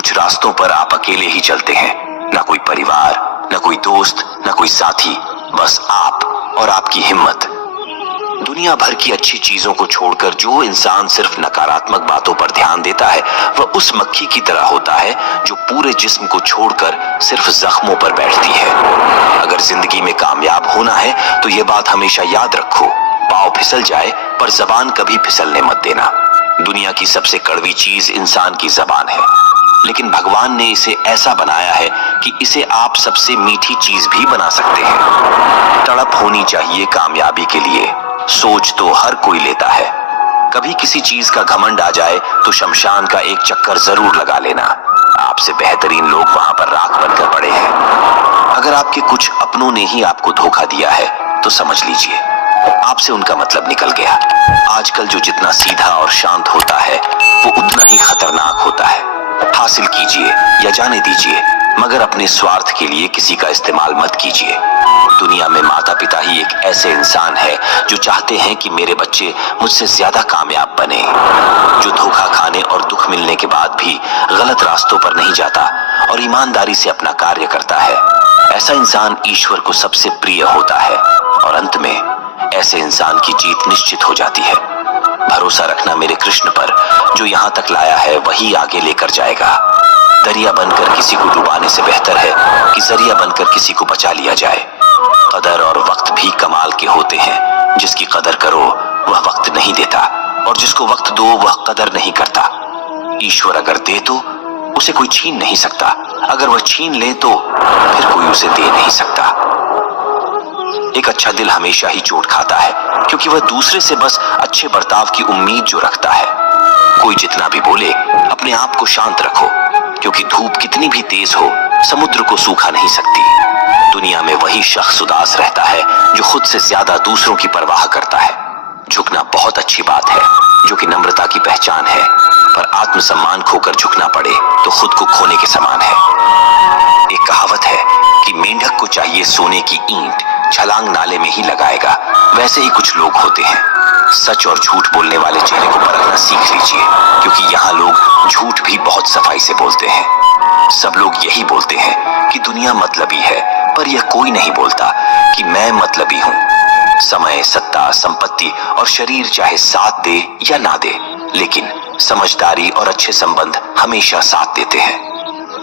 कुछ रास्तों पर आप अकेले ही चलते हैं, ना कोई परिवार, ना कोई दोस्त, ना कोई साथी, बस आप और आपकी हिम्मत। दुनिया भर की अच्छी चीजों को छोड़कर जो इंसान सिर्फ नकारात्मक बातों पर ध्यान देता है वह उस मक्खी की तरह होता है जो पूरे जिस्म को छोड़कर सिर्फ जख्मों पर बैठती है। अगर जिंदगी में कामयाब होना है तो यह बात हमेशा याद रखो, पाँव फिसल जाए पर जबान कभी फिसलने मत देना। दुनिया की सबसे कड़वी चीज इंसान की जबान है, लेकिन भगवान ने इसे ऐसा बनाया है कि इसे आप सबसे मीठी चीज भी बना सकते हैं। तड़प होनी चाहिए कामयाबी के लिए, सोच तो हर कोई लेता है। कभी किसी चीज का घमंड आ जाए तो शमशान का एक चक्कर जरूर लगा लेना, आपसे बेहतरीन लोग वहां पर राख बनकर पड़े हैं। अगर आपके कुछ अपनों ने ही आपको धोखा दिया है तो समझ लीजिए आपसे उनका मतलब निकल गया। आजकल जो जितना सीधा और शांत होता है वो उतना ही खतरनाक होता है। हासिल कीजिए या जाने दीजिए, मगर अपने स्वार्थ के लिए किसी का इस्तेमाल मत कीजिए। दुनिया में माता पिता ही एक ऐसे इंसान है जो चाहते हैं कि मेरे बच्चे मुझसे ज्यादा कामयाब बने, जो धोखा खाने और दुख मिलने के बाद भी गलत रास्तों पर नहीं जाता और ईमानदारी से अपना कार्य करता है। ऐसा इंसान ईश्वर को सबसे प्रिय होता है और अंत में ऐसे इंसान की जीत निश्चित हो जाती है। भरोसा रखना मेरे कृष्ण पर, जो यहाँ तक लाया है वही आगे लेकर जाएगा। दरिया बनकर किसी को डुबाने से बेहतर है कि जरिया बनकर किसी को बचा लिया जाए। कदर और वक्त भी कमाल के होते हैं, जिसकी कदर करो वह वक्त नहीं देता और जिसको वक्त दो वह कदर नहीं करता। ईश्वर अगर दे तो उसे कोई छीन नहीं सकता, अगर वह छीन ले तो फिर कोई उसे दे नहीं सकता। एक अच्छा दिल हमेशा ही चोट खाता है, क्योंकि वह दूसरे से बस अच्छे बर्ताव की उम्मीद जो रखता है। कोई जितना भी बोले अपने आप को शांत रखो, क्योंकि धूप कितनी भी तेज हो समुद्र को सूखा नहीं सकती। दुनिया में वही शख्स उदास रहता है जो खुद से ज्यादा दूसरों की परवाह करता है। झुकना बहुत अच्छी बात है, जो कि नम्रता की पहचान है, पर आत्मसम्मान खोकर झुकना पड़े तो खुद को खोने के समान है। एक कहावत है कि मेंढक को चाहिए सोने की ईंट, छलांग नाले में ही लगाएगा। वैसे ही कुछ लोग होते हैं। सच और झूठ बोलने वाले चेहरे को परखना सीख लीजिए, क्योंकि यहाँ लोग झूठ भी बहुत सफाई से बोलते हैं। सब लोग यही बोलते हैं कि दुनिया मतलबी है, पर यह कोई नहीं बोलता कि मैं मतलबी हूँ। समय, सत्ता, संपत्ति और शरीर चाहे साथ दे या ना दे, लेकिन समझदारी और अच्छे संबंध हमेशा साथ देते हैं।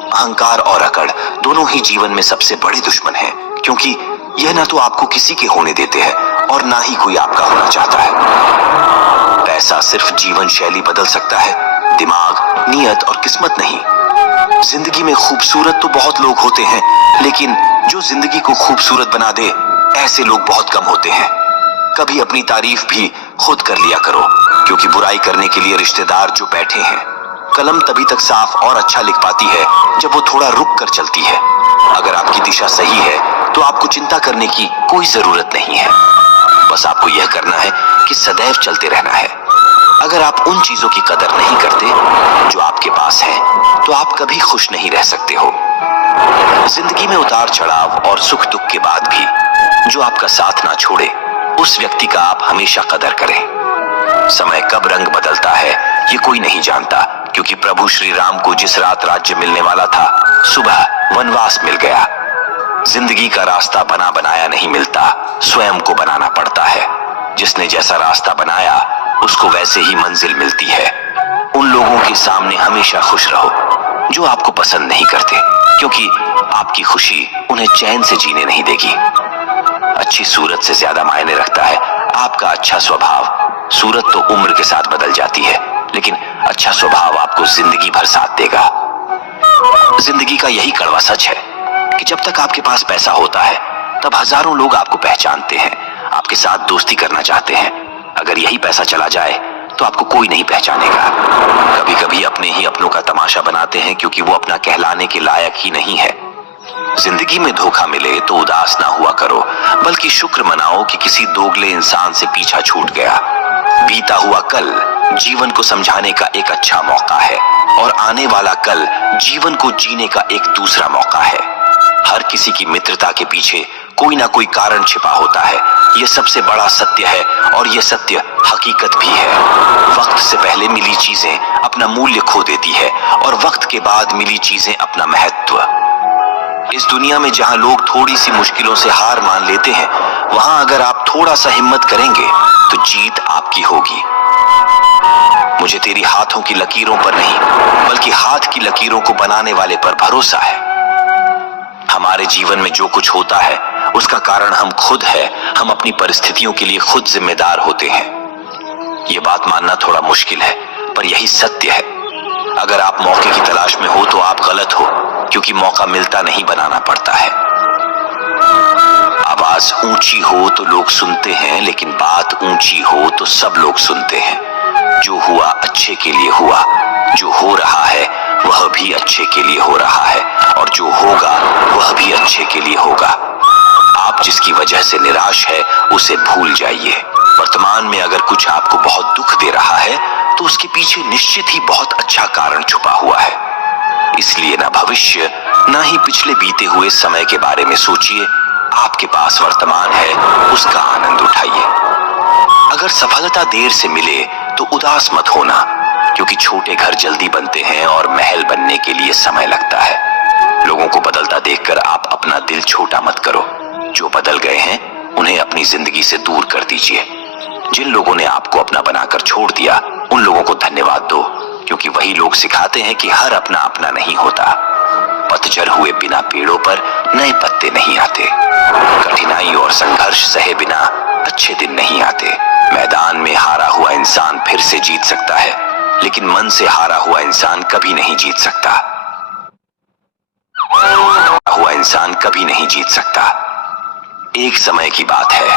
अहंकार और अकड़ दोनों ही जीवन में सबसे बड़े दुश्मन हैं, क्योंकि यह ना तो आपको किसी के होने देते हैं और ना ही कोई आपका होना चाहता है। पैसा सिर्फ जीवन शैली बदल सकता है, दिमाग, नियत और किस्मत नहीं। जिंदगी में खूबसूरत तो बहुत लोग होते हैं, लेकिन जो जिंदगी को खूबसूरत बना दे ऐसे लोग बहुत कम होते हैं। कभी अपनी तारीफ भी खुद कर लिया करो, क्योंकि बुराई करने के लिए रिश्तेदार जो बैठे हैं। कलम तभी तक साफ और अच्छा लिख पाती है जब वो थोड़ा रुक कर चलती है। अगर आपकी दिशा सही है तो आपको चिंता करने की कोई जरूरत नहीं है। बस आपको यह करना है कि सदैव चलते रहना है। अगर आप उन चीजों की कदर नहीं करते जो आपके पास है, तो आप कभी खुश नहीं रह सकते हो। जिंदगी में उतार चढ़ाव और सुख दुख के बाद भी जो आपका साथ ना छोड़े, उस व्यक्ति का आप हमेशा कदर करें। समय कब रंग बदलता है ये कोई नहीं जानता, क्योंकि प्रभु श्री राम को जिस रात राज्य मिलने वाला था, सुबह वनवास मिल गया। जिंदगी का रास्ता बना बनाया नहीं मिलता, स्वयं को बनाना पड़ता है। जिसने जैसा रास्ता बनाया उसको वैसे ही मंजिल मिलती है। उन लोगों के सामने हमेशा खुश रहो जो आपको पसंद नहीं करते, क्योंकि आपकी खुशी उन्हें चैन से जीने नहीं देगी। अच्छी सूरत से ज्यादा मायने रखता है आपका अच्छा स्वभाव। सूरत तो उम्र के साथ बदल जाती है, लेकिन अच्छा स्वभाव आपको जिंदगी भर साथ देगा। जिंदगी का यही कड़वा सच है कि जब तक आपके पास पैसा होता है तब हजारों लोग आपको पहचानते हैं, आपके साथ दोस्ती करना चाहते हैं। अगर यही पैसा चला जाए तो आपको कोई नहीं पहचानेगा। कभी कभी अपने ही अपनों का तमाशा बनाते हैं, क्योंकि वो अपना कहलाने के लायक ही नहीं है। जिंदगी में धोखा मिले तो उदास ना हुआ करो, बल्कि शुक्र मनाओ कि किसी दोगले इंसान से पीछा छूट गया। बीता हुआ कल जीवन को समझाने का एक अच्छा मौका है, और आने वाला कल जीवन को जीने का एक दूसरा मौका है। हर किसी की मित्रता के पीछे कोई ना कोई कारण छिपा होता है। यह सबसे बड़ा सत्य है और यह सत्य हकीकत भी है। वक्त से पहले मिली चीजें अपना मूल्य खो देती है और वक्त के बाद मिली चीजें अपना महत्व। इस दुनिया में जहां लोग थोड़ी सी मुश्किलों से हार मान लेते हैं, वहां अगर आप थोड़ा सा हिम्मत करेंगे तो जीत आपकी होगी। मुझे तेरी हाथों की लकीरों पर नहीं, बल्कि हाथ की लकीरों को बनाने वाले पर भरोसा है। हमारे जीवन में जो कुछ होता है उसका कारण हम खुद है। हम अपनी परिस्थितियों के लिए खुद जिम्मेदार होते हैं। ये बात मानना थोड़ा मुश्किल है, पर यही सत्य है। अगर आप मौके की तलाश में हो तो आप गलत हो, क्योंकि मौका मिलता नहीं, बनाना पड़ता है। आवाज ऊंची हो तो लोग सुनते हैं, लेकिन बात ऊंची हो तो सब लोग सुनते हैं। जो हुआ अच्छे के लिए हुआ, जो हो रहा है वह भी अच्छे के लिए हो रहा है, और जो होगा वह भी अच्छे के लिए होगा। आप जिसकी वजह से निराश है उसे भूल जाइए। वर्तमान में अगर कुछ आपको बहुत दुख दे रहा है तो उसके पीछे निश्चित ही बहुत अच्छा कारण छुपा हुआ है। इसलिए ना भविष्य ना ही पिछले बीते हुए समय के बारे में सोचिए। आपके पास वर्तमान है, उसका आनंद उठाइए। अगर सफलता देर से मिले तो उदास मत होना, क्योंकि छोटे घर जल्दी बनते हैं और महल बनने के लिए समय लगता है। लोगों को बदलता देखकर आप अपना दिल छोटा मत करो। जो बदल गए हैं उन्हें अपनी जिंदगी से दूर कर दीजिए। जिन लोगों ने आपको अपना बनाकर छोड़ दिया उन लोगों को धन्यवाद दो, क्योंकि वही लोग सिखाते हैं कि हर अपना अपना नहीं होता। पतझड़ हुए बिना पेड़ों पर नए पत्ते नहीं आते। कठिनाई और संघर्ष सहे बिना अच्छे दिन नहीं आते। मैदान में हारा हुआ इंसान फिर से जीत सकता है, लेकिन मन से हारा हुआ इंसान कभी नहीं जीत सकता। कभी नहीं जीत सकता। एक समय की बात है,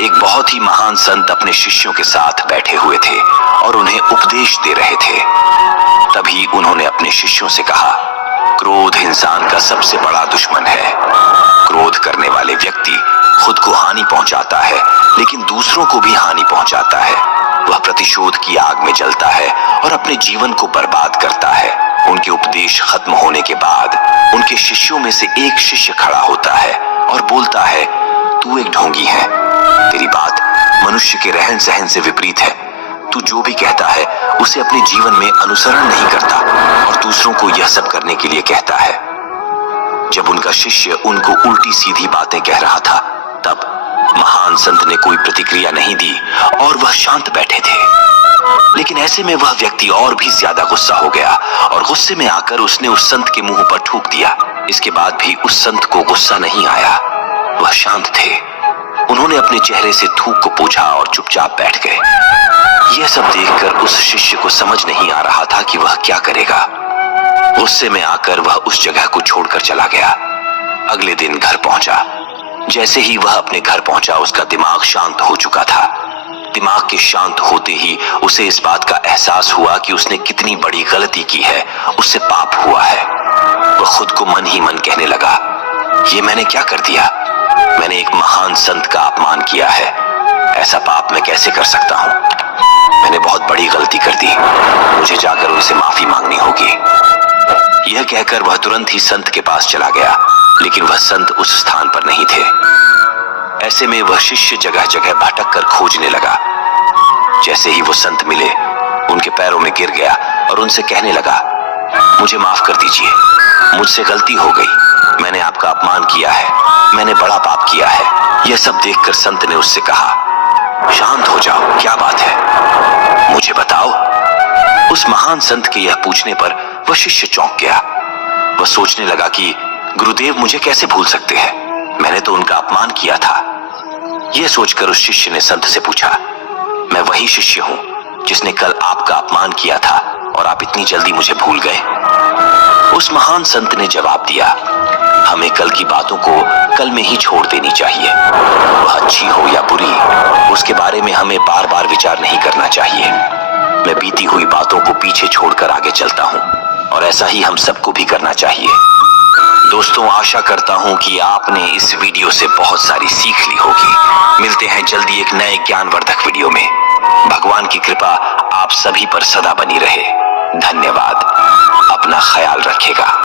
एक बहुत ही महान संत अपने शिष्यों के साथ बैठे हुए थे और उन्हें उपदेश दे रहे थे। तभी उन्होंने अपने शिष्यों से कहा, क्रोध इंसान का सबसे बड़ा दुश्मन है। क्रोध करने वाले व्यक्ति खुद को हानि पहुंचाता है, लेकिन दूसरों को भी हानि पहुंचाता है। वह प्रतिशोध की आग में जलता है और अपने जीवन को बर्बाद करता है। उनके उपदेश खत्म होने के बाद उनके शिष्यों में से एक शिष्य खड़ा होता है और बोलता है, तू एक ढोंगी है। तेरी बात मनुष्य के रहन सहन से विपरीत है। तू जो भी कहता है उसे अपने जीवन में अनुसरण नहीं करता और दूसरों को यह सब करने के लिए कहता है। जब उनका शिष्य उनको उल्टी सीधी बातें कह रहा था, तब महान संत ने कोई प्रतिक्रिया नहीं दी और वह शांत बैठे थे। लेकिन ऐसे में वह व्यक्ति और भी ज्यादा गुस्सा हो गया और गुस्से में आकर उसने उस संत के मुंह पर थूक दिया। इसके बाद भी उस संत को गुस्सा नहीं आया, वह शांत थे। उन्होंने अपने चेहरे से थूक को पोंछा और चुपचाप बैठ गए। यह सब देखकर उस शिष्य को समझ नहीं आ रहा था कि वह क्या करेगा। गुस्से में आकर वह उस जगह को छोड़कर चला गया। अगले दिन घर पहुंचा। जैसे ही वह अपने घर पहुंचा, उसका दिमाग शांत हो चुका था। दिमाग के शांत होते ही उसे इस बात का एहसास हुआ कि उसने कितनी बड़ी गलती की है, उससे पाप हुआ है। वह खुद को मन ही मन कहने लगा, ये मैंने क्या कर दिया? मैंने एक महान संत का अपमान किया है। ऐसा पाप मैं कैसे कर सकता हूँ? मैंने बहुत बड़ी गलती कर दी। मुझे जाकर उनसे माफी मांगनी होगी। यह कहकर वह तुरंत ही संत के पास चला गया, लेकिन वह संत उस स्थान पर नहीं थे। ऐसे में वह शिष्य जगह जगह भटक कर खोजने लगा। जैसे ही वो संत मिले, उनके पैरों में गिर गया और उनसे कहने लगा, मुझे माफ कर दीजिए, मुझसे गलती हो गई। मैंने आपका अपमान किया है, मैंने बड़ा पाप किया है। यह सब देखकर संत ने उससे कहा, शांत हो जाओ, क्या बात है, मुझे बताओ। उस महान संत के यह पूछने पर वह शिष्य चौंक गया। वह सोचने लगा कि गुरुदेव मुझे कैसे भूल सकते हैं, मैंने तो उनका अपमान किया था। यह सोचकर उस शिष्य ने संत से पूछा, मैं वही शिष्य हूं जिसने कल आपका अपमान किया था और आप इतनी जल्दी मुझे भूल गए। उस महान संत ने जवाब दिया, हमें कल की बातों को कल में ही छोड़ देनी चाहिए। वह अच्छी हो या बुरी, उसके बारे में हमें बार बार विचार नहीं करना चाहिए। मैं बीती हुई बातों को पीछे छोड़कर आगे चलता हूं और ऐसा ही हम सबको भी करना चाहिए। दोस्तों, आशा करता हूं कि आपने इस वीडियो से बहुत सारी सीख ली होगी। मिलते हैं जल्दी एक नए ज्ञानवर्धक वीडियो में। भगवान की कृपा आप सभी पर सदा बनी रहे। धन्यवाद। अपना ख्याल रखिएगा।